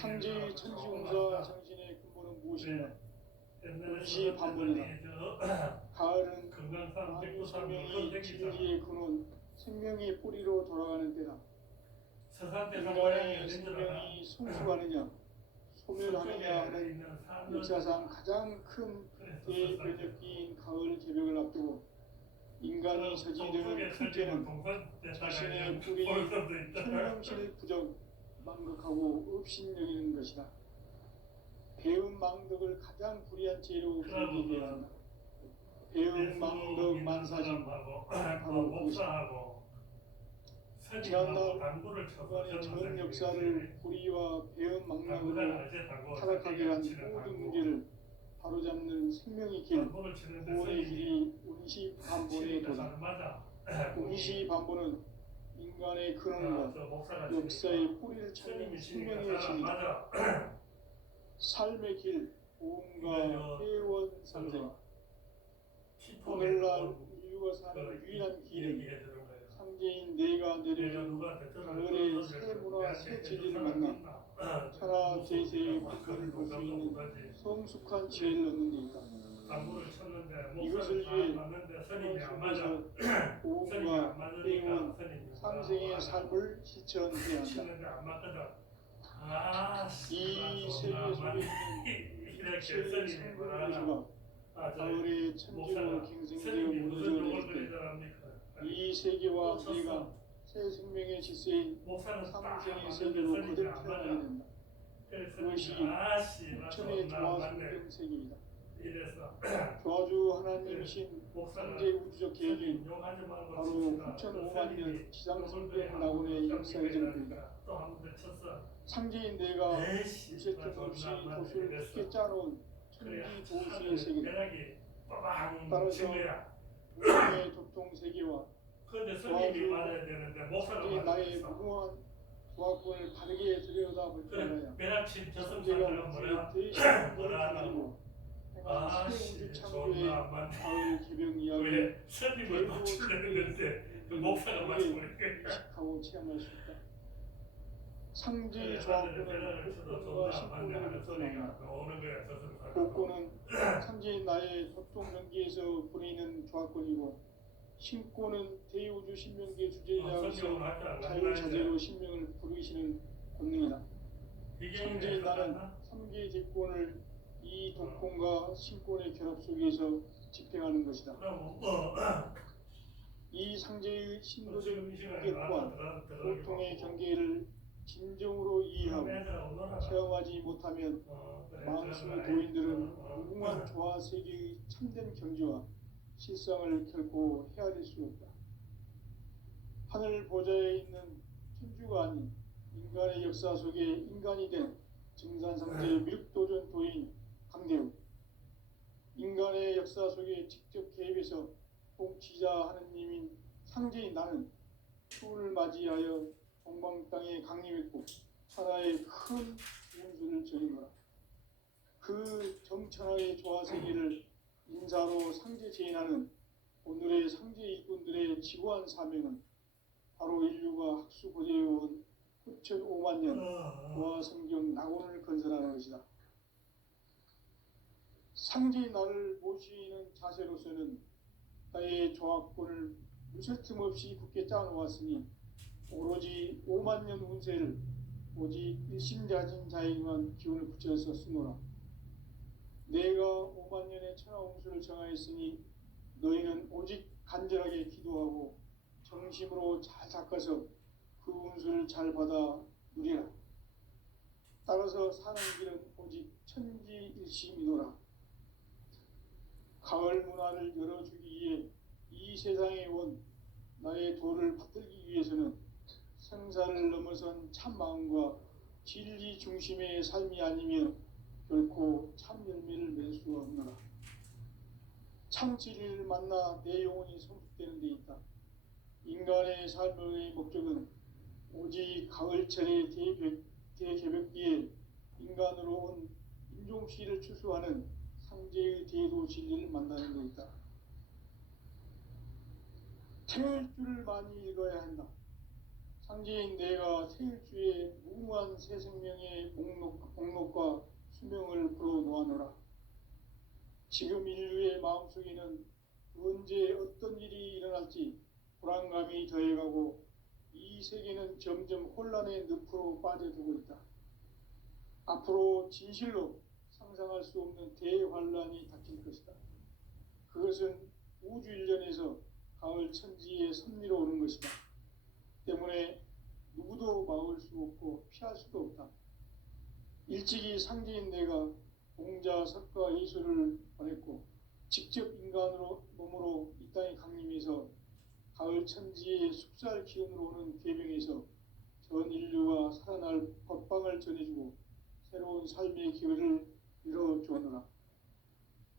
상제의 천지공사 정신의 근본은 무엇인가? 운시 반문이다. 가을은 만유 생명이 진리의 근원, 생명의 뿌리로 돌아가는 때다. 인간의 생명이 성숙하느냐, 소멸하느냐는 역사상 가장 큰 대변혁기인 가을 개벽을 앞두고 인간이 저지르는 큰 죄는 자신의 뿌리 현명실 부정, 망극하고 업신여기는 것이다. 배움 망덕을 가장 불의한 죄로 분류해야 한다. 배움 망덕 만사진 바로 그것이다. 지난날 인간의 전 역사를 불의와 배움 망락으로 타락하게 한 모든 문제를 바로잡는 생명의 길, 구원의 길이 운시 반본의 도다. 운시 반본은 인간의 근원과 역사의 뿌리를 찾는 생명의 진리다. 삶의 길, 보험과 회원 상생. 오늘날 인류가 사는 유일한 길은 상제인 내가 내려준 가을의 새 문화, 새 진리를 만나 천하 제세의 불편을 볼 수 있는 성숙한 지혜를 얻는 데 있다. 이것을 위해 성에서 보험과 회원, 상생의 삶을 실천해야 한다. 이 세계 속에 있는 실의 성공교수가 가을의 천지로 갱생되어 무너져 내릴 때 이 세계와 내가 새 생명의 질서인 상생의 세계로 거듭 태어나게 된다. 그것이 부천의 조화성경 세계이다. 조화주 하나님이신 상제 우주적 계획이 바로 9,500년 지상성경 낙원의 역사의 전부이다. 상제인 내가 무쇠틈 없이 도수를 깊게 짜놓은 천지 도수의 세계다. 따라서 우주의 도통 세계와 조화주 상제인 나의 무궁한 조화권을 바르게 들여다볼 줄 알아야 상제가 우주의 대신 보여주고 행한 새 우주 창조의 가을 개벽 이야기를 대부분 인식하고 체험할 수 있다. 상제의 조화권은 복권과 신권으로부터 나온다. 복권은 상제인 나의 도통 명기에서 보내는 조화권이고, 신권은 대우주 신명기의 주제자로서 자유자재로 신명을 부르시는 권능이다. 상제인 나는 3개의 대권을 이 독권과 신권의 결합 속에서 집행하는 것이다. 이 상제의 신도적 격과 고통의 경계를 진정으로 이해하고 체험하지 못하면 망수 도인들은 무궁한 조화 세계의 참된 경지와 실상을 결코 헤아릴 수 없다. 하늘 보좌에 있는 천주가 아닌 인간의 역사 속에 인간이 된 증산상제 밀도전 도인 강대우, 인간의 역사 속에 직접 개입해서 통치자 하느님인 상제인 나는 추운을 맞이하여 동방 땅에 강림했고 천하의 큰 운수를 저리노라. 그 정천하의 조화세계를 인사로 상제 제인하는 오늘의 상제 일꾼들의 지고한 사명은 바로 인류가 학수 고대해온 9,500만 년 조화성경 낙원을 건설하는 것이다. 상제인 나를 모시는 자세로서는 나의 조화권을 무쇠틈 없이 굳게 짜놓았으니 오로지 5만 년 운세를 오직 일심자진 자에게만 기운을 붙여서 쓰노라. 내가 5만 년의 천하 운수를 정하였으니 너희는 오직 간절하게 기도하고 정심으로 잘 닦아서 그 운수를 잘 받아 누리라. 따라서 사는 길은 오직 천지일심이노라. 가을 문화를 열어주기 위해 이 세상에 온 나의 도를 받들기 위해서는 생사를 넘어선 참 마음과 진리 중심의 삶이 아니면 결코 참 열매를 맺을 수가 없노라. 참 진리를 만나 내 영혼이 성숙되는 데 있다. 인간의 삶의 목적은 오직 가을철의 대개벽기에 인간으로 온 인종시를 추수하는 상제의 대도 진리를 만나는 데 있다. 태일주를 많이 읽어야 한다. 상제인 내가 태일주의 무궁한 새 생명의 목록과 수명을 불어놓아노라. 지금 인류의 마음속에는 언제 어떤 일이 일어날지 불안감이 더해가고 이 세계는 점점 혼란의 늪으로 빠져들고 있다. 앞으로 진실로 상상할 수 없는 대환란이 닥칠 것이다. 그것은 우주 일련에서 가을 천지의 섭리로 오는 것이다. 때문에 누구도 막을 수 없고 피할 수도 없다. 일찍이 상제인 내가 공자, 석가, 예수를 보냈고 직접 인간으로 몸으로 이 땅에 강림해서 가을 천지의 숙살 기운으로 오는 계명에서 전 인류가 살아날 법방을 전해주고 새로운 삶의 기회를 열어주었노라.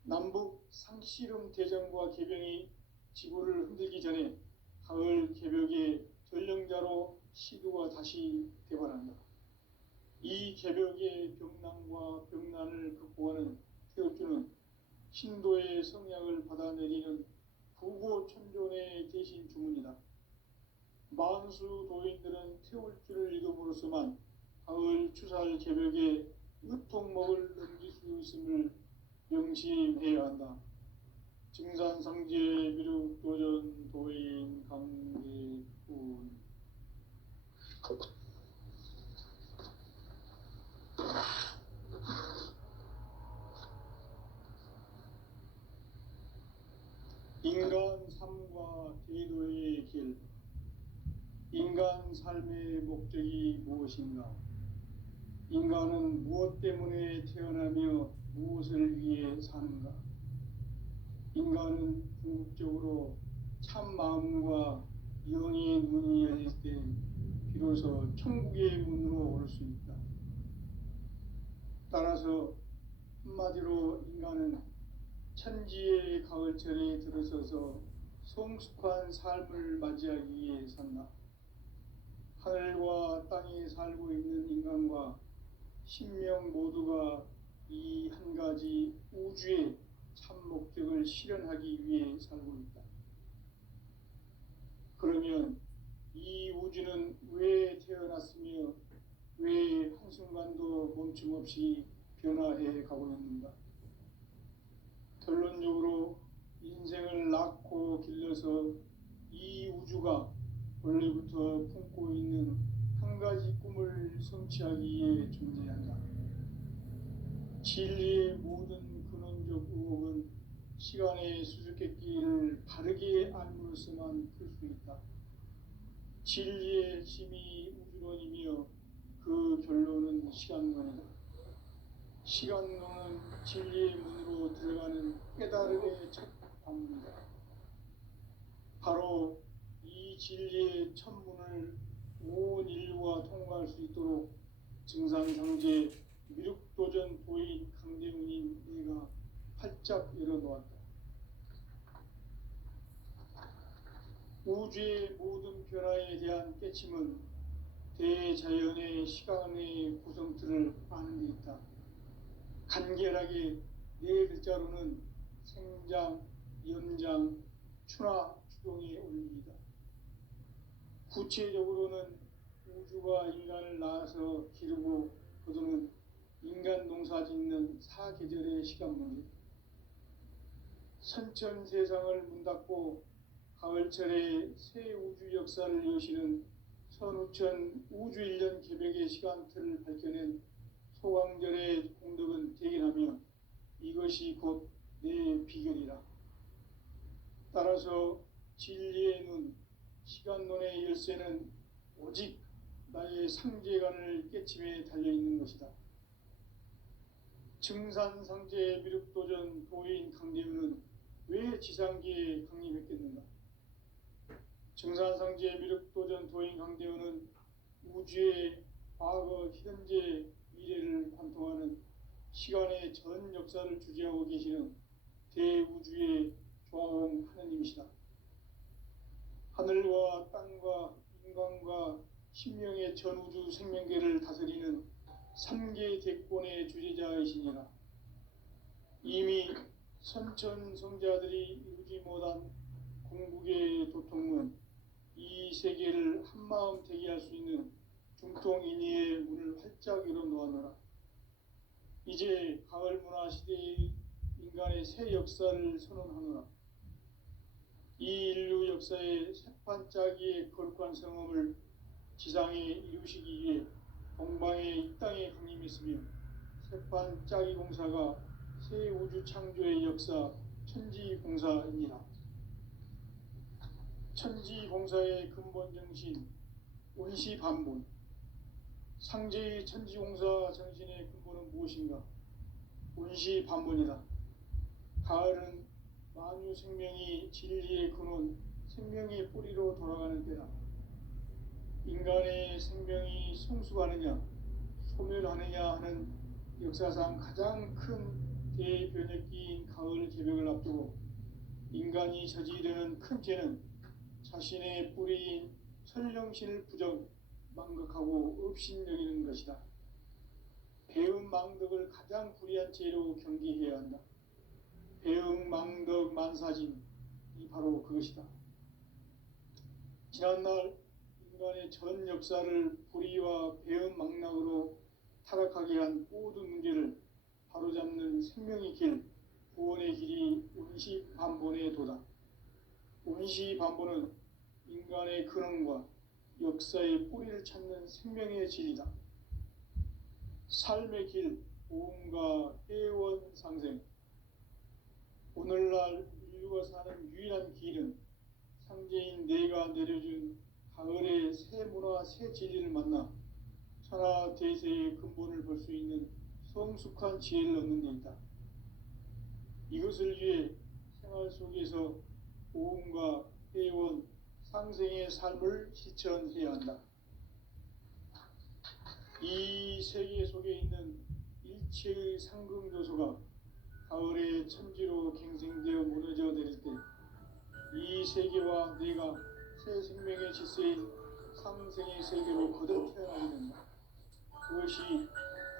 남북 상씨름 대전과 계병이 지구를 흔들기 전에 가을 개벽의 전령자로 시두가 다시 개발한다. 이 개벽의 병난과 병난을 극복하는 태울주는 신도의 성약을 받아내리는 부고천존의 대신 주문이다. 만수 도인들은 태울주를 이름으로서만 가을 추살 개벽의 으통목을 넘길 수 있음을 명심해야 한다. 증산상제 미륵도전 도인 강대군. 인간 삶과 대도의 길. 인간 삶의 목적이 무엇인가? 인간은 무엇 때문에 태어나며 무엇을 위해 사는가? 인간은 궁극적으로 참 마음과 영의 문이 열릴 때 비로소 천국의 문으로 올 수 있다. 따라서 한마디로 인간은 천지의 가을철에 들어서서 성숙한 삶을 맞이하기 위해 산다. 하늘과 땅에 살고 있는 인간과 신명 모두가 이 한 가지 우주의 참 목적을 실현하기 위해 살고 있다. 그러면 이 우주는 왜 태어났으며 왜 한순간도 멈춤 없이 변화해 가고 있는가? 결론적으로 인생을 낳고 길러서 이 우주가 원래부터 품고 있는 한 가지 꿈을 성취하기 위해 존재한다. 진리의 모든 근원적 의혹은 시간의 수수께끼를 바르게 알므로서만 풀 수 있다. 진리의 핵심이 우주론이며 그 결론은 시간론이다. 시간론은 진리의 문으로 들어가는 깨달음의 첫 방문이다. 바로 이 진리의 첫 문을 온 인류가 통과할 수 있도록 증산상제 미륵도전 도인 강대문인 내가 활짝 열어놓았다. 우주의 모든 변화에 대한 깨침은 대자연의 시간의 구성틀을 아는 데 있다. 간결하게 네 글자로는 생장, 연장, 추나 추동의 원리이다. 구체적으로는 우주가 인간을 낳아서 기르고 거두는 인간 농사 짓는 사계절의 시간문이다. 선천 세상을 문 닫고 가을철에 새 우주 역사를 여시는 선우천 우주 1년 개벽의 시간틀을 밝혀낸 소강절의 공덕은 대견하며 이것이 곧 내 비결이라. 따라서 진리의 눈, 시간론의 열쇠는 오직 나의 상제관을 깨침에 달려있는 것이다. 증산상제 미륵도전 도인 강대문은 왜 지상기에 강림했겠는가? 증산상제 미륵도전 도인 강대문은 우주의 과거, 현재, 미래를 관통하는 시간의 전 역사를 주재하고 계시는 대우주의 조화원 하느님이시다. 하늘과 땅과 인간과 신명의 전우주 생명계를 다스리는 3개 대권의 주재자이시니라. 이미 선천 성자들이 이루지 못한 궁극의 도통문, 이 세계를 한마음 되게 할 수 있는 중통인의의 문을 활짝 열어 놓아노라. 이제 가을 문화 시대의 인간의 새 역사를 선언하노라. 이 인류 역사의 새판짜기의 거룩한 성험을 지상에 이루시기 위해 동방의 이 땅에 강림했으며 새판짜기 공사가 새 우주 창조의 역사 천지공사입니다. 천지공사의 근본 정신 원시반본. 상제의 천지공사 정신의 근본은 무엇인가? 원시반본이다. 가을은 만유 생명이 진리의 근원, 생명의 뿌리로 돌아가는 때다. 인간의 생명이 성숙하느냐, 소멸하느냐 하는 역사상 가장 큰 대변혁기인 가을 개벽을 앞두고 인간이 저지르는 큰 죄는 자신의 뿌리인 천령신을 부정, 망극하고 업신여기는 것이다. 배음 망덕을 가장 불의한 죄로 경계해야 한다. 배음 망덕 만사진이 바로 그것이다. 지난날 인간의 전 역사를 불의와 배음 망락으로 타락하게 한 모든 문제를 바로잡는 생명의 길, 구원의 길이 원시반본의 도다. 원시반본은 인간의 근원과 역사의 뿌리를 찾는 생명의 진리다. 삶의 길, 보험과 회원 상생. 오늘날 인류가 사는 유일한 길은 상제인 내가 내려준 가을의 새 문화, 새 진리를 만나 천하 대세의 근본을 볼 수 있는 성숙한 지혜를 얻는 데 있다. 이것을 위해 생활 속에서 보험과 회원, 상생의 삶을 실천해야 한다. 이 세계 속에 있는 일체의 상금요소가 가을의 천지로 갱생되어 무너져 내릴 때 이 세계와 내가 새 생명의 질서인 상생의 세계로 거듭 태어나게 된다. 그것이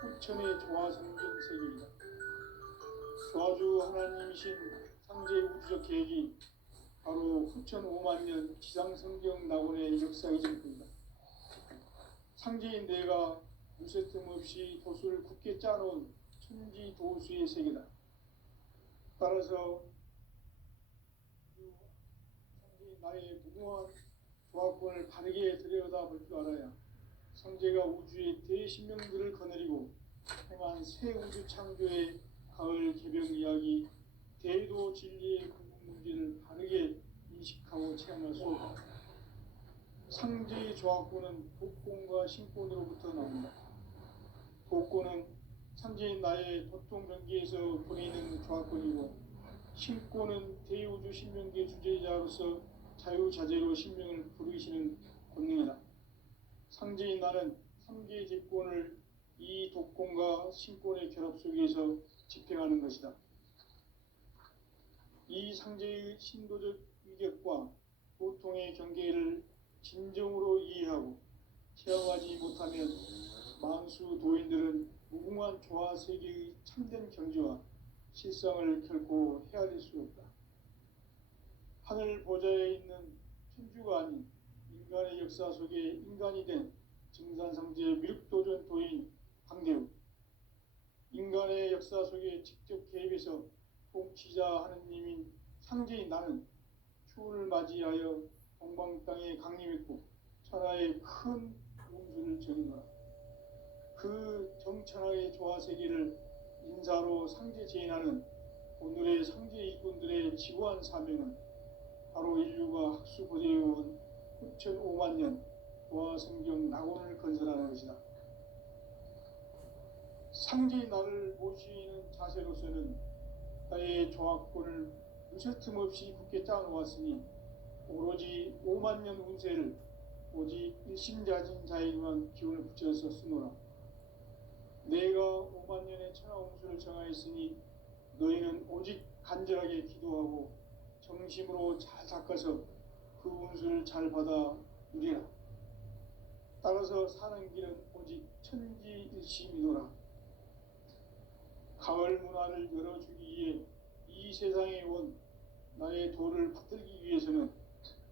후천의 조화성경 세계이다. 조화주 하나님이신 상제의 우주적 계획이 바로 후천 5만 년 지상성경 낙원의 역사이실 뿐이다. 상제인 내가 무쇠 틈 없이 도수를 굳게 짜놓은 천지 도수의 세계다. 따라서 상제인 나의 무모한 조합권을 바르게 들여다볼 줄 알아야 상제가 우주의 대신명들을 거느리고 행한 새 우주 창조의 가을 개벽 이야기, 대도 진리의 문제를 바르게 인식하고 체험할 수 없다. 상제의 조합권은 독권과 신권으로부터 나온다. 독권은 상제인 나의 도통 경계에서 보내는 조합권이고, 신권은 대우주 신명계 주제자로서 자유자재로 신명을 부르시는 권능이다. 상제인 나는 3개의 제권을 이 독권과 신권의 결합 속에서 집행하는 것이다. 이 상제의 신도적 위격과 보통의 경계를 진정으로 이해하고 체험하지 못하면 만수 도인들은 무궁한 조화 세계의 참된 경지와 실상을 결코 헤아릴 수 없다. 하늘 보좌에 있는 천주가 아닌 인간의 역사 속에 인간이 된 증산상제 미륵도전 도인 강대우, 인간의 역사 속에 직접 개입해서 통치자 하느님인 상제인 나는 추운을 맞이하여 동방 땅에 강림했고 천하의 큰 운수를 전하노라. 그 정천하의 조화 세계를 인사로 상제 제인하는 오늘의 상제 일꾼들의 지구한 사명은 바로 인류가 학수고대해온 후천 5만 년 조화 성경 낙원을 건설하는 것이다. 상제의 나를 모시는 자세로서는 나의 조합권을 무쇠 틈 없이 굳게 짜놓았으니 오로지 5만 년 운세를 오직 일심자진 자에게만 기운을 붙여서 쓰노라. 내가 5만 년의 천하 운수를 정하였으니 너희는 오직 간절하게 기도하고 정심으로 잘 닦아서 그 운수를 잘 받아 누리라. 따라서 사는 길은 오직 천지일심이노라. 가을 문화를 열어주기 위해 이 세상에 온 나의 도를 받들기 위해서는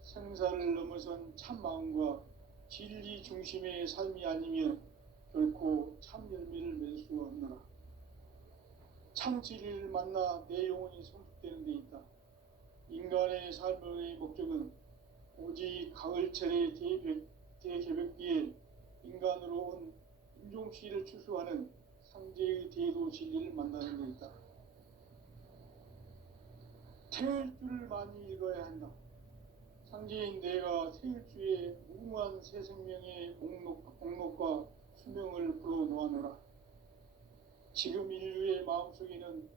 생사를 넘어선 참 마음과 진리 중심의 삶이 아니면 결코 참 열매를 맺을 수 없노라. 참 진리를 만나 내 영혼이 성숙되는 데 있다. 인간의 삶의 목적은 오직 가을철의 대개벽기에 인간으로 온 인종씨를 추수하는 상제의 대도 진리를 만나는 데 있다. 태일주를 많이 읽어야 한다. 상제인 내가 태일주의 무궁한 새 생명의 목록과 수명을 불어놓아노라. 지금 인류의 마음속에는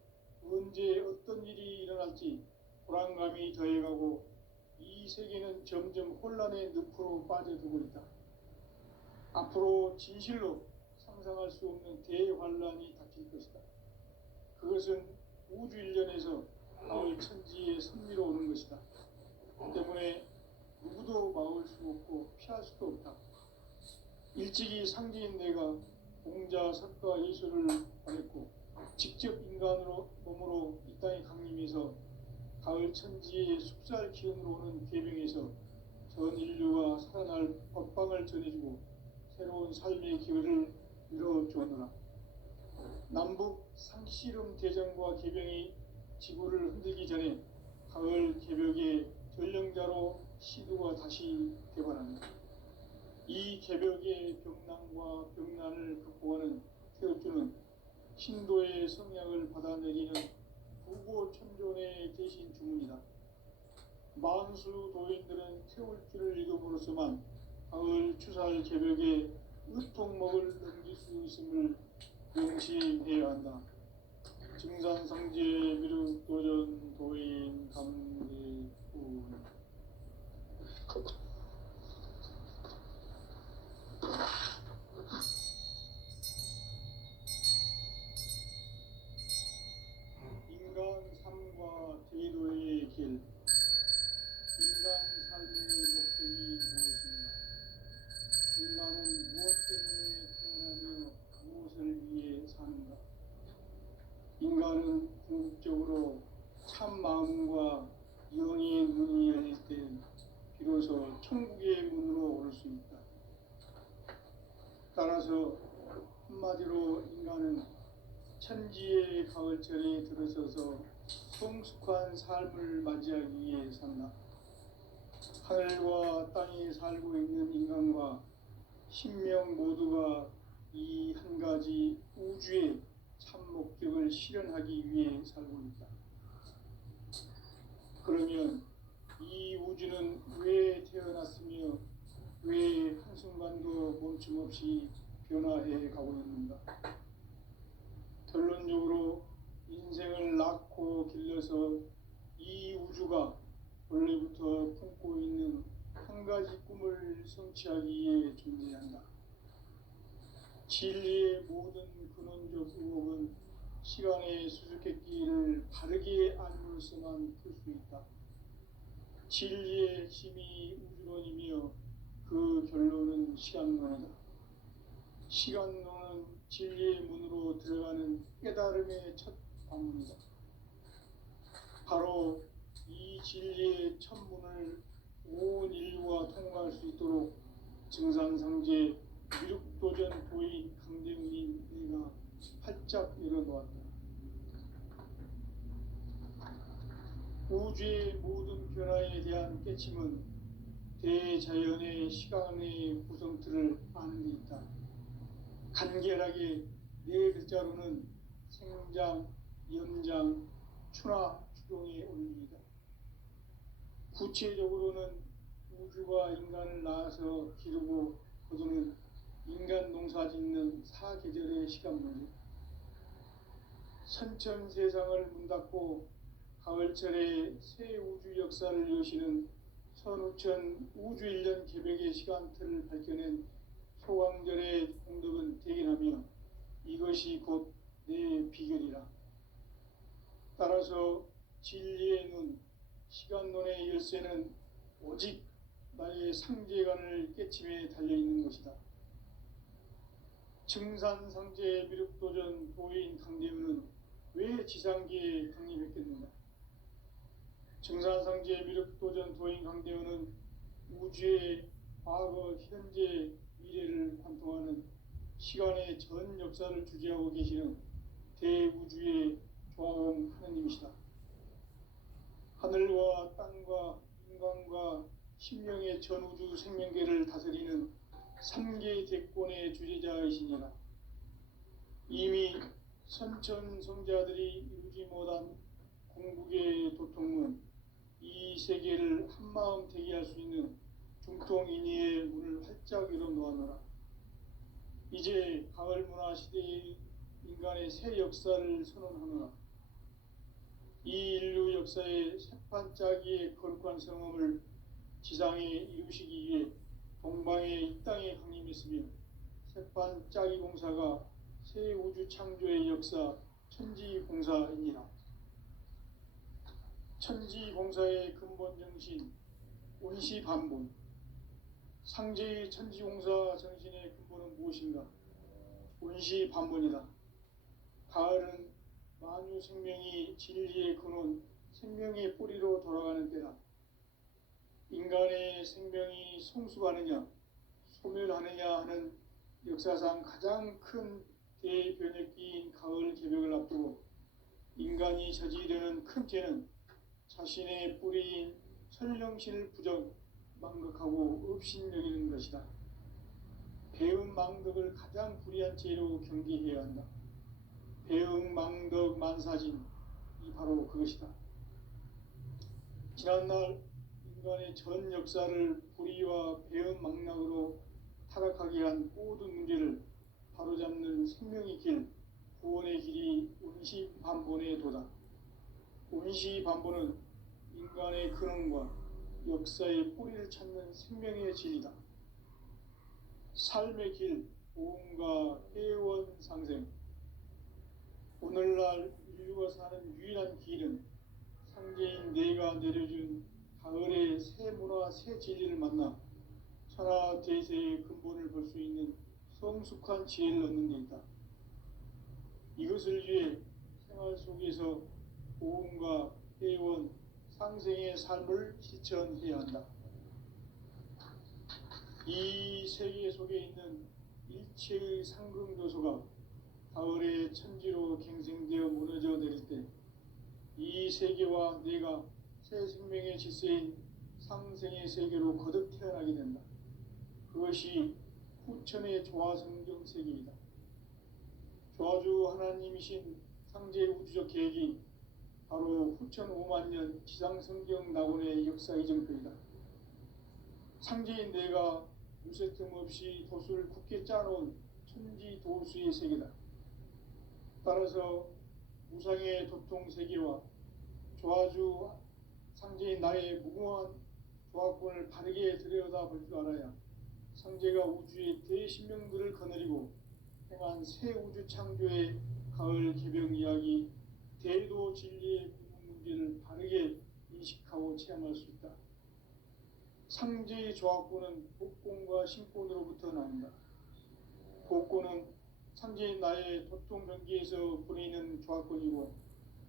언제 어떤 일이 일어날지 불안감이 더해가고 이 세계는 점점 혼란의 늪으로 빠져들고 있다. 앞으로 진실로 상상할 수 없는 대환란이 닥칠 것이다. 그것은 우주 일련에서 가을 천지의 섭리로 오는 것이다. 때문에 누구도 막을 수 없고 피할 수도 없다. 일찍이 상제인 내가 공자, 석가, 예수를 보냈고 직접 인간으로 몸으로 이 땅에 강림해서 가을 천지의 숲살 기운으로 오는 계명에서 전 인류가 살아날 법방을 전해주고 새로운 삶의 기회를 이뤄주었노라. 남북 상씨름 대전과 계병이 지구를 흔들기 전에 가을 개벽의 전령자로 시두가 다시 개발합니다. 이 개벽의 병난과 병난을 극복하는 태울주는 신도의 성향을 받아내리는 부고천존의 대신 주문이다. 만수 도인들은 태울주를 읽음으로써만 가을 추살 개벽의 으통목을 넘길 수 있음을 명심해야 한다. 증산상제 미륵도전 도인 감리군. 인간 삶과 제도의 길. 인간 삶의 목적이 무엇인가? 인간은 무엇 때문에 태어나며 무엇을 위해 사는가? 인간은 궁극적으로 참 마음과 영의 문이 열릴 때 비로소 천국의 문으로 올 수 있다. 따라서 한마디로 인간은 천지의 가을철에 들어서서 성숙한 삶을 맞이하기 위해 산다. 하늘과 땅에 살고 있는 인간과 신명 모두가 이 한 가지 우주의 참 목적을 실현하기 위해 살고 있다. 그러면 이 우주는 왜 태어났으며 왜 한순간도 멈춤없이 변화해 가고 있는가? 결론적으로 인생을 낳고 길러서 이 우주가 원래부터 품고 있는 한 가지 꿈을 성취하기 위해 존재한다. 진리의 모든 근원적 의혹은 시간의 수수께끼를 바르게 알므로서만 풀 수 있다. 진리의 핵심이 우주론이며 그 결론은 시간론이다. 시간론은 진리의 문으로 들어가는 깨달음의 첫 방문이다. 바로 이 진리의 첫 문을 온 인류가 통과할 수 있도록 증산상제 미륵도전 도인 강대훈인 내가 활짝 열어놓았다. 우주의 모든 변화에 대한 깨침은 대자연의 시간의 구성틀을 아는 데 있다. 간결하게 네 글자로는 생장, 연장, 추나 추동의 원리이다. 구체적으로는 우주가 인간을 낳아서 기르고 거두는 인간 농사 짓는 사계절의 시간 문제. 선천 세상을 문 닫고 가을철에 새 우주 역사를 여시는 선우천 우주일년 개벽의 시간틀을 밝혀낸 소강절의 공덕은 대견하며 이것이 곧 내 비결이라. 따라서 진리의 눈, 시간론의 열쇠는 오직 나의 상제관을 깨침에 달려있는 것이다. 증산상제 미륵도전 도인 강대훈은 왜 지상계에 강림했겠는가? 증산상제 미륵도전 도인 강대원은 우주의 과거, 현재, 미래를 관통하는 시간의 전 역사를 주재하고 계시는 대우주의 조화음 하느님이시다. 하늘과 땅과 인간과 심령의 전우주 생명계를 다스리는 삼계 대권의 주재자이시니라. 이미 선천성자들이 이루지 못한 궁극의 도통문, 이 세계를 한마음 대기할 수 있는 중통인의의 문을 활짝 열어 놓아노라. 이제 가을 문화 시대의 인간의 새 역사를 선언하노라. 이 인류 역사의 새판짜기의 거룩한 성험을 지상에 이루시기 위해 동방의 이 땅에 강림했으며 새판짜기 공사가 새 우주 창조의 역사 천지공사이니라. 천지공사의 근본 정신 온시반본. 상제의 천지공사 정신의 근본은 무엇인가? 온시반본이다. 가을은 만유 생명이 진리의 근원, 생명의 뿌리로 돌아가는 때다. 인간의 생명이 성숙하느냐, 소멸하느냐 하는 역사상 가장 큰 대변혁기인 가을 개벽을 앞두고 인간이 저지르는 큰 죄는 자신의 뿌리인 설령신을 부정, 망극하고 업신여기는 것이다. 배음 망덕을 가장 불의한 죄로 경계해야 한다. 배음 망덕 만사진, 이 바로 그것이다. 지난날 인간의 전 역사를 불의와 배음 망락으로 타락하게 한 모든 문제를 바로잡는 생명의 길, 구원의 길이 온시반본의 도다. 온시반본은 인간의 근원과 역사의 뿌리를 찾는 생명의 진리다. 삶의 길, 보험과 회원 상생. 오늘날 인류가 사는 유일한 길은 상제인 내가 내려준 가을의 새 문화, 새 진리를 만나 천하 대세의 근본을 볼 수 있는 성숙한 지혜를 얻는 데 있다. 이것을 위해 생활 속에서 보험과 회원, 상생의 삶을 실천해야 한다. 이 세계 속에 있는 일체의 상금도소가 가을의 천지로 갱생되어 무너져 내릴 때 이 세계와 내가 새 생명의 질서인 상생의 세계로 거듭 태어나게 된다. 그것이 후천의 조화성경 세계이다. 조화주 하나님이신 상제 우주적 계획이 바로 후천 5만 년 지상성경 낙원의 역사 이정표이다. 상제인 내가 무쇠 틈 없이 도수를 굳게 짜놓은 천지 도수의 세계다. 따라서 무상의 도통 세계와 조화주 상제인 나의 무궁한 조화권을 바르게 들여다볼 줄 알아야 상제가 우주의 대신명들을 거느리고 행한 새 우주 창조의 가을 개벽 이야기, 대도 진리의 구분 문제를 바르게 인식하고 체험할 수 있다. 상제의 조화권은 복권과 신권으로부터 나온다. 복권은 상제인 나의 도통변기에서 보내는 조화권이고,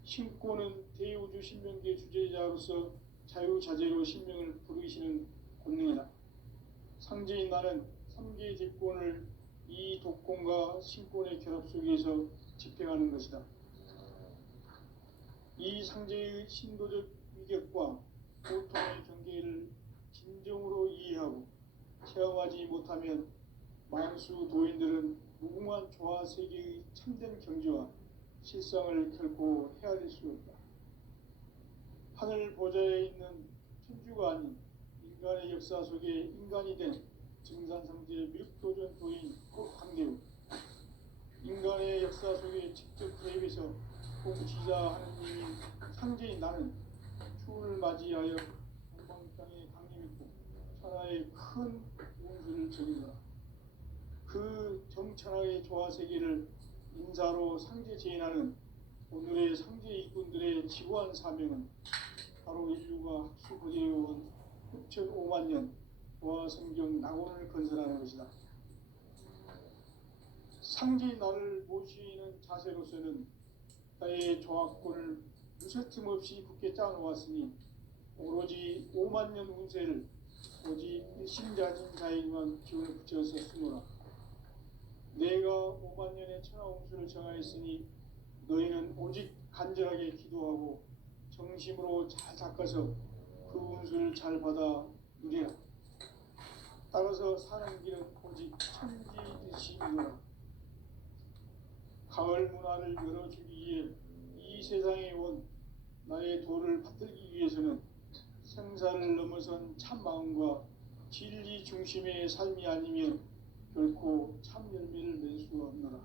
신권은 대우주 신명계 주제자로서 자유자재로 신명을 부르시는 권능이다. 상제인 나는 3개의 대권을 이 독권과 신권의 결합 속에서 집행하는 것이다. 이 상제의 신도적 위격과 고통의 경계를 진정으로 이해하고 체험하지 못하면 만수 도인들은 무궁한 조화 세계의 참된 경지와 실상을 결코 헤아릴 수 없다. 하늘 보좌에 있는 천주가 아닌 인간의 역사 속에 인간이 된 증산상제 미륵도전 도인 강대우, 인간의 역사 속에 직접 개입해서 공지자 하느님인 상제인 나는 추운을 맞이하여 동방 땅에 강림했고 천하의 큰 운수를 적인다. 그 정천하의 조화 세계를 인사로 상제 제인하는 오늘의 상제 일꾼들의 지구한 사명은 바로 인류가 학수고대해온 6,5만 년 조화 성경 낙원을 건설하는 것이다. 상제인 나를 모시는 자세로서는 나의 조화권을 무쇠틈 없이 굳게 짜놓았으니 오로지 5만 년 운세를 오직 일심자진 자에게만 기운을 붙여서 쓰노라. 내가 5만 년의 천하 운수를 정하였으니 너희는 오직 간절하게 기도하고 정심으로 잘 닦아서 그 운수를 잘 받아 누리라. 따라서 사는 길은 오직 천지듯이이노라. 가을 문화를 열어주기 위해 이 세상에 온 나의 도를 받들기 위해서는 생사를 넘어선 참 마음과 진리 중심의 삶이 아니면 결코 참 열매를 맺을 수 없노라.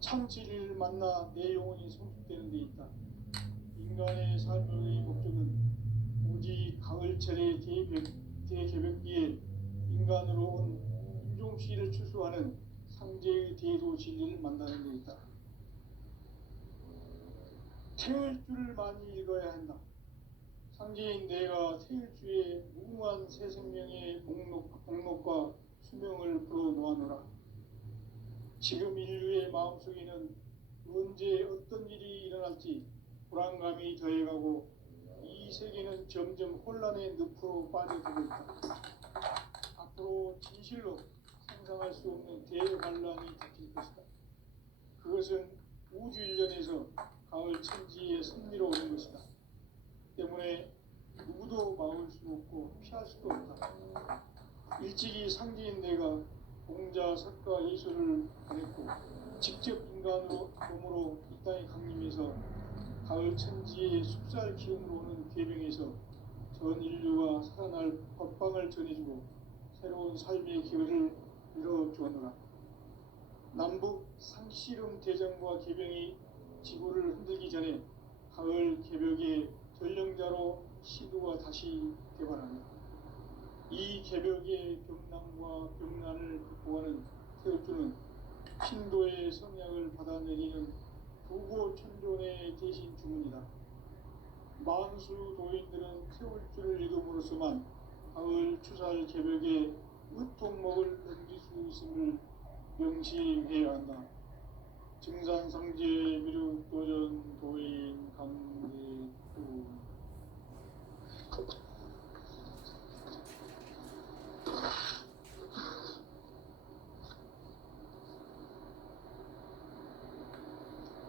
참 진리를 만나 내 영혼이 성숙되는 데 있다. 인간의 삶의 목적은 오직 가을철의 대개벽기에 인간으로 온 인종시를 추수하는 상제의 대도 진리를 만나는 데 있다. 태일주를 많이 읽어야 한다. 상제인 내가 태일주에 무궁한 새 생명의 복록과 수명을 불어놓아노라. 지금 인류의 마음속에는 언제 어떤 일이 일어날지 불안감이 더해가고 이 세계는 점점 혼란의 늪으로 빠져들고 있다. 앞으로 진실로 상상할 수 없는 대환란이 닥칠 것이다. 그것은 우주 일련에서 가을 천지의 섭리로 오는 것이다. 때문에 누구도 막을 수 없고 피할 수도 없다. 일찍이 상제인 내가 공자, 석가, 예술을 보냈고 직접 인간으로 몸으로 이 땅에 강림해서 가을 천지의 숲살 기운으로 오는 궤병에서 전 인류가 살아날 법방을 전해주고 새로운 삶의 기회를 이뤄주었노라. 남북 상씨름 대전과 개병이 지구를 흔들기 전에 가을 개벽의 전령자로 시도가 다시 개발한다. 이 개벽의 병난과 병난을 극복하는 태엽주는 신도의 성약을 받아내리는 부고천존의 대신 주문이다. 만수 도인들은 태울주를 읽음으로써만 가을 추살 개벽의 으통목을 넘길 수 있음을 명시해야 한다. 증산상제 미륵도전 도인 강대도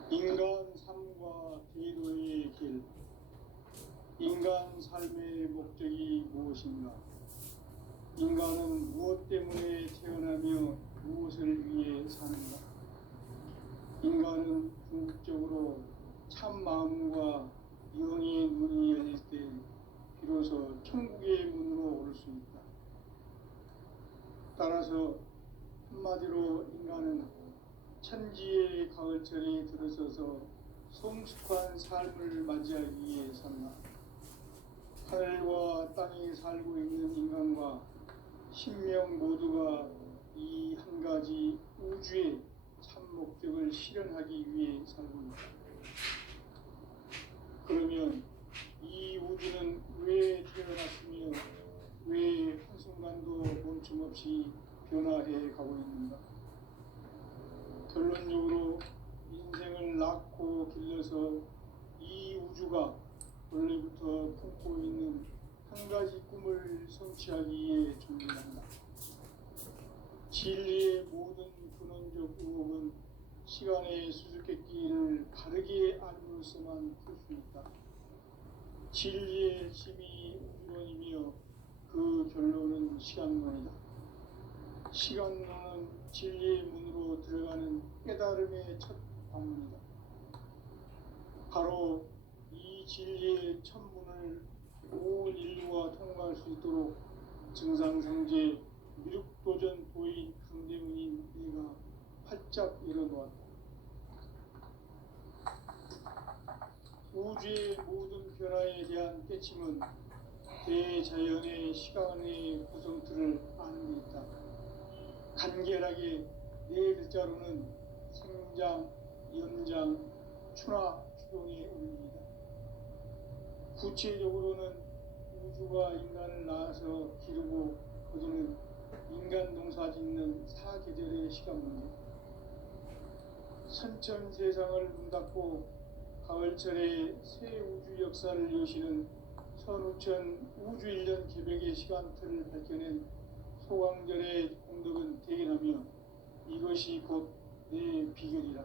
인간 삶과 대도의 길. 인간 삶의 목적이 무엇인가? 인간은 무엇 때문에 태어나며 무엇을 위해 사는가? 인간은 궁극적으로 참 마음과 영의 눈이 열릴 때 비로소 천국의 문으로 오를 수 있다. 따라서 한마디로 인간은 천지의 가을철에 들어서서 성숙한 삶을 맞이하기 위해 산다. 하늘과 땅에 살고 있는 인간과 신명 모두가 이 한 가지 우주의 참 목적을 실현하기 위해 살고 있다. 그러면 이 우주는 왜 태어났으며 왜 한순간도 멈춤없이 변화해 가고 있는가? 결론적으로 인생을 낳고 길러서 이 우주가 원래부터 품고 있는 한 가지 꿈을 성취하기 위해 존재한다. 진리의 모든 근원적 의혹은 시간의 수수께끼를 바르게 알므로서만 풀 수 있다. 진리의 힘이 우주론이며 그 결론은 시간론이다. 시간론은 진리의 문으로 들어가는 깨달음의 첫 방문이다. 바로 이 진리의 천문을 온 인류가 통과할 수 있도록 증상상제 미륵도전 도인 강대문인 내가 활짝 열어놓았다. 우주의 모든 변화에 대한 깨침은 대자연의 시간의 구성틀을 아는 데 있다. 간결하게 네 글자로는 생장, 연장, 추나, 추동의 의미이다. 구체적으로는 우주가 인간을 낳아서 기르고 거두는 인간 농사 짓는 사계절의 시간 문제. 선천 세상을 문 닫고 가을철에 새 우주 역사를 여시는 선우천 우주일년 개벽의 시간틀을 밝혀낸 소강절의 공덕은 대견하며 이것이 곧 내 비결이라.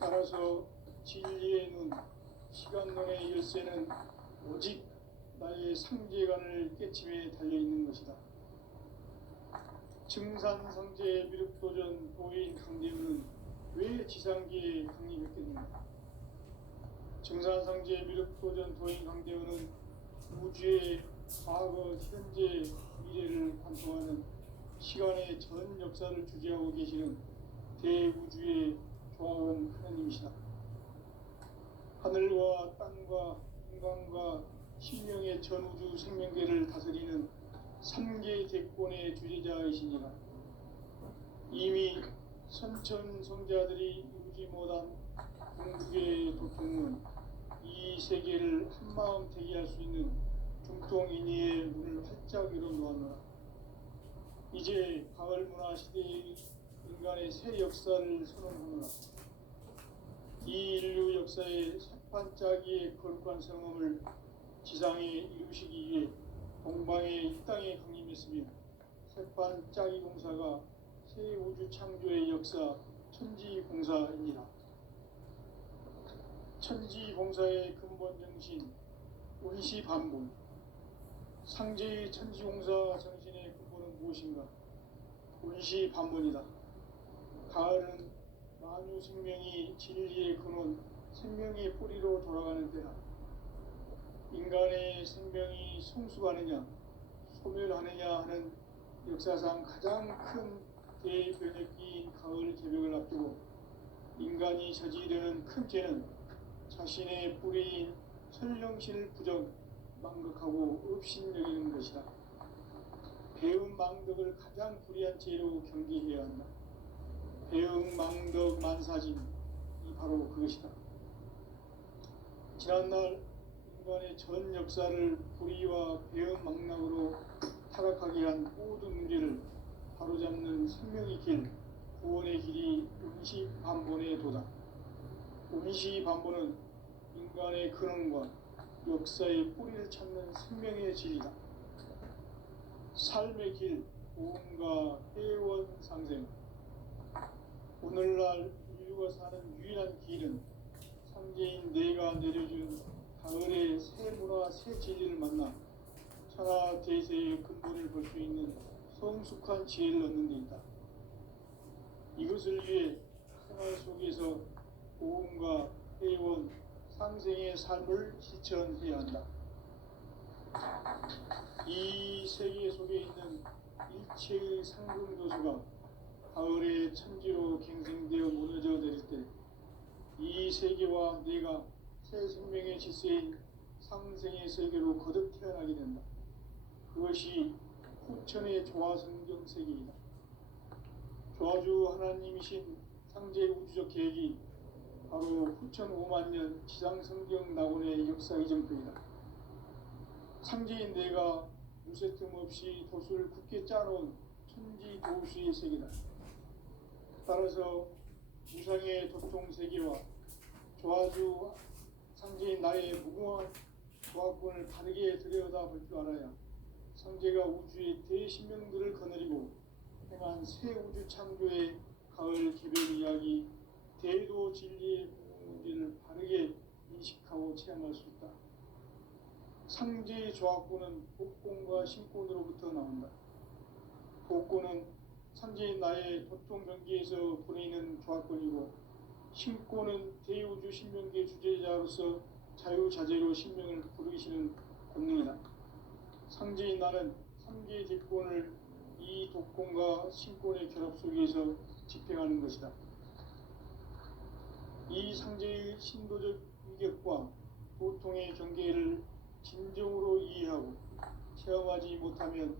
따라서 진리의 눈, 시간론의 열쇠는 오직 나의 상제관을 깨침에 달려있는 것이다. 증산상제 미륵도전 도인 강대우는 왜 지상계에 강림했겠는가? 증산상제 미륵도전 도인 강대우는 우주의 과거, 현재, 미래를 관통하는 시간의 전 역사를 주재하고 계시는 대우주의 조화원 하나님이시다. 하늘과 땅과 인간과 신령의 전우주 생명계를 다스리는 삼계 대권의 주재자이시니라. 이미 선천성자들이 이루지 못한 궁극의 도통은 이 세계를 한마음 되게 할 수 있는 중통인의의 문을 활짝 열어놓았노라. 이제 가을 문화 시대의 인간의 새 역사를 선언하노라. 이 인류 역사의 새판짜기의 거룩한 성험을 지상에 이루시기 위해 동방의 이 땅에 강림했으며 새판짜기 공사가 새 우주 창조의 역사 천지공사입니다. 천지공사의 근본 정신 운시반본. 상제의 천지공사 정신의 근본은 무엇인가? 운시반본이다. 가을은 만유 생명이 진리의 근원, 생명의 뿌리로 돌아가는 때다. 인간의 생명이 성숙하느냐, 소멸하느냐 하는 역사상 가장 큰 대변혁기인 가을 개벽을 앞두고 인간이 저지르는 큰 죄는 자신의 뿌리인 설령실 부정, 망극하고 업신여기는 것이다. 배음 망덕을 가장 불의한 죄로 경계해야 한다. 배음 망덕 만사진이 바로 그것이다. 지난날 인간의 전 역사를 불의와 배음 망락으로 타락하게 한 모든 문제를 바로잡는 생명의 길, 구원의 길이 운시반본의 도다. 운시반본은 인간의 근원과 역사의 뿌리를 찾는 생명의 진리다. 삶의 길, 고음과 회원 상생. 오늘날 인류가 사는 유일한 길은 상제인 내가 내려준 가을의 새 문화, 새 진리를 만나 천하 대세의 근본을 볼 수 있는 성숙한 지혜를 얻는 데 있다. 이것을 위해 생활 속에서 고음과 회원, 상생의 삶을 실천해야 한다. 이 세계 속에 있는 일체의 상승도수가 가을의 천지로 갱생되어 무너져 내릴 때 이 세계와 내가 새 생명의 질서인 상생의 세계로 거듭 태어나게 된다. 그것이 후천의 조화성경 세계이다. 조화주 하나님이신 상제 우주적 계획이 바로 후천 5만년 지상성경 낙원의 역사 이전표이다. 상제인 내가 무쇠 틈 없이 도수를 굳게 짜놓은 천지 도수의 세계다. 따라서 무상의 도통 세계와 조화주 상제인 나의 무궁한 조화권을 바르게 들여다볼 줄 알아야 상제가 우주의 대신명들을 거느리고 행한 새 우주 창조의 가을 개별 이야기, 대도 진리의 문제를 바르게 인식하고 체험할 수 있다. 상제의 조화권은 복권과 신권으로부터 나온다. 복권은 상제인 나의 도통 경계에서 보내는 조화권이고, 신권은 대우주 신명계 주제자로서 자유자재로 신명을 부르시는 권능이다. 상제인 나는 3개의 뒷권을 이 독권과 신권의 결합 속에서 집행하는 것이다. 이 상제의 신도적 위격과 도통의 경계를 진정으로 이해하고 체험하지 못하면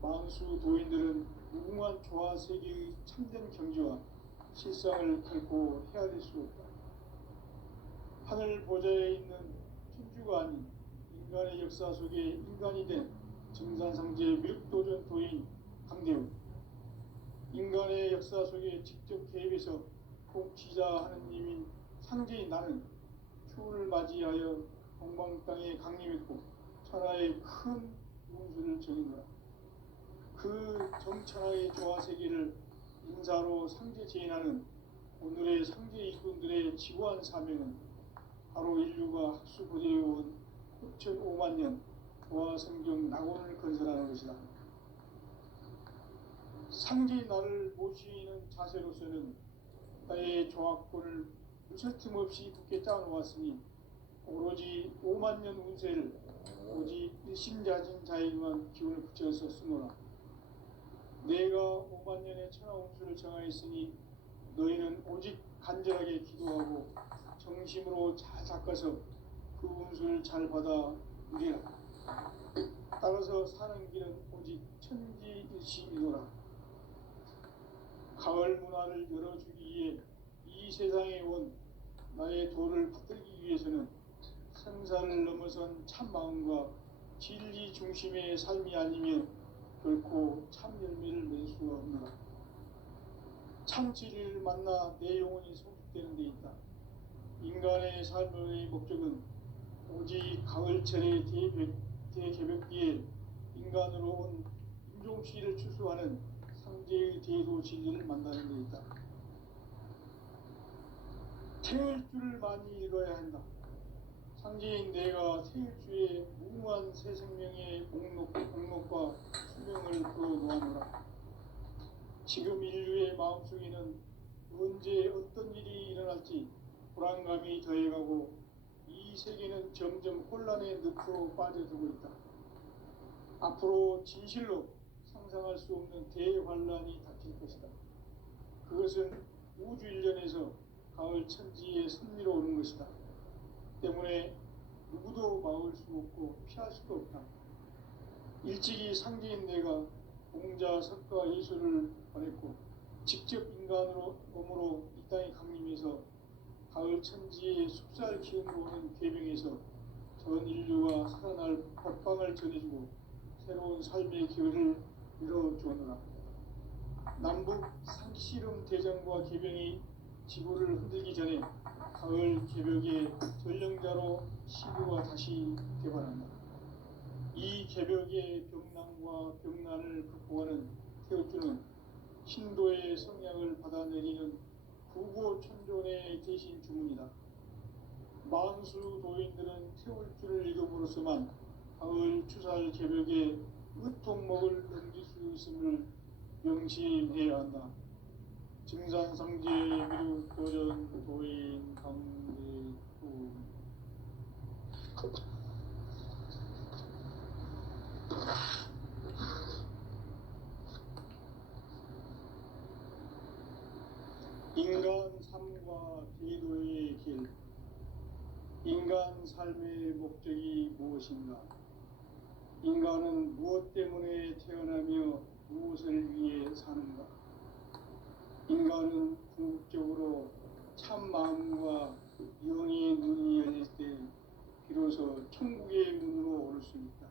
만수 도인들은 무궁한 조화 세계의 참된 경지와 실상을 결코 헤아릴 수 없다. 하늘 보좌에 있는 천주가 아닌 인간의 역사 속에 인간이 된 증산상제 미륵도전 도인 강대우. 인간의 역사 속에 직접 개입해서 통치자 하느님인 상제인 나는 추운을 맞이하여 동방 땅에 강림했고 천하의 큰 운수를 정했노라. 그 정천하의 조화 세계를 인사로 상제 제인하는 오늘의 상제 일꾼들의 지구한 사명은 바로 인류가 학수 고대해온 6,5만 년 조화 성경 낙원을 건설하는 것이다. 상제의 나를 모시는 자세로서는 나의 조화권을 무설틈 없이 굳게 짜놓았으니 오로지 5만 년 운세를 오직 일심자진 자에게만 기운을 붙여서 쓰노라. 내가 5만 년의 천하 운수를 정하였으니 너희는 오직 간절하게 기도하고 정심으로 잘 닦아서 그 운수를 잘 받아 누리라. 따라서 사는 길은 오직 천지일심이노라. 가을 문화를 열어주기 위해 이 세상에 온 나의 도를 받들기 위해서는 생사를 넘어선 참 마음과 진리 중심의 삶이 아니면 결코 참 열매를 맺을 수가 없노라. 참 진리를 만나 내 영혼이 성숙되는 데 있다. 인간의 삶의 목적은 오직 가을철의 대개벽기에 인간으로 온 임종시를 추수하는 상제의 대도 진리를 만나는 데 있다. 태을 줄을 많이 읽어야 한다. 상제인 내가 태일주의 무궁한 새 생명의 목록과 수명을 풀어놓아노라. 지금 인류의 마음속에는 언제 어떤 일이 일어날지 불안감이 더해가고 이 세계는 점점 혼란의 늪으로 빠져들고 있다. 앞으로 진실로 상상할 수 없는 대환란이 닥칠 것이다. 그것은 우주 일련에서 가을 천지의 섭리로 오는 것이다. 때문에 누구도 막을 수 없고 피할 수도 없다. 일찍이 상제인 내가 공자, 석가, 예수를 보냈고 직접 인간으로 몸으로 이 땅에 강림해서 가을 천지의 숲살 기운으로 오는 계명에서 전 인류가 살아날 법방을 전해주고 새로운 삶의 기회를 이뤄주었노라. 남북 상씨름 대전과 계명이 지구를 흔들기 전에 가을 개벽의 전령자로 시구가 다시 개발한다. 이 개벽의 병난과 병난을 극복하는 태울주는 신도의 성향을 받아내리는 구고천존의 대신 주문이다. 만수 도인들은 태울주를 읽음으로써만 가을 추살 개벽의 으통목을 넘길 수 있음을 명심해야 한다. 증산상제 미륵 도전 도인 강대구 인간 삶과 대도의 길. 인간 삶의 목적이 무엇인가? 인간은 무엇 때문에 태어나며 무엇을 위해 사는가? 인간은 궁극적으로 참 마음과 영의 눈이 열릴 때 비로소 천국의 문으로 오를 수 있다.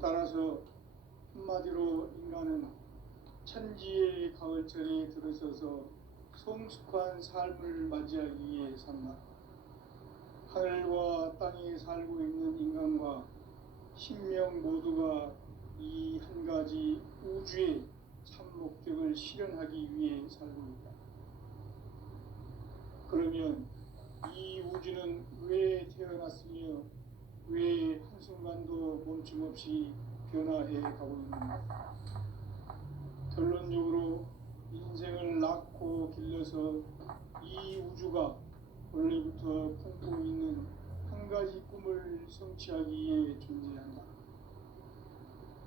따라서 한마디로 인간은 천지의 가을철에 들어서서 성숙한 삶을 맞이하기 위해 산다. 하늘과 땅에 살고 있는 인간과 신명 모두가 이 한 가지 우주의 참 목적을 실현하기 위해 살고 있다. 그러면 이 우주는 왜 태어났으며 왜 한순간도 멈춤없이 변화해 가고 있는가? 결론적으로 인생을 낳고 길러서 이 우주가 원래부터 품고 있는 한 가지 꿈을 성취하기 위해 존재한다.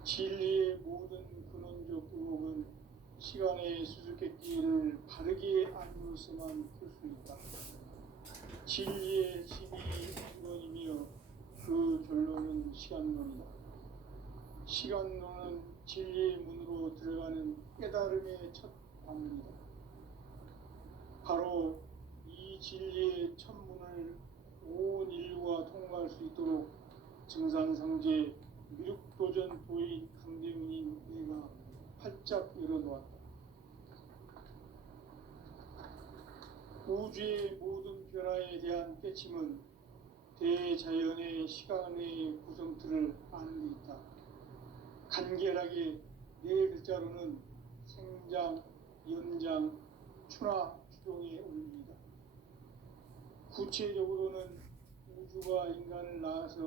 진리의 모든 근원적 의혹은 시간의 수수께끼를 바르게 알므로서만 풀 수 있다. 진리의 힘이 근원이며 그 결론은 시간론이다. 시간론은 진리의 문으로 들어가는 깨달음의 첫 관문이다. 바로 이 진리의 첫 문을 온 인류가 통과할 수 있도록 증산상제 미륵도전 도인 강대문인 내가 활짝 열어놓았다. 우주의 모든 변화에 대한 깨침은 대자연의 시간의 구성틀을 아는 데 있다. 간결하게 네 글자로는 생장, 연장, 추나 추종에 올립니다. 구체적으로는 우주가 인간을 낳아서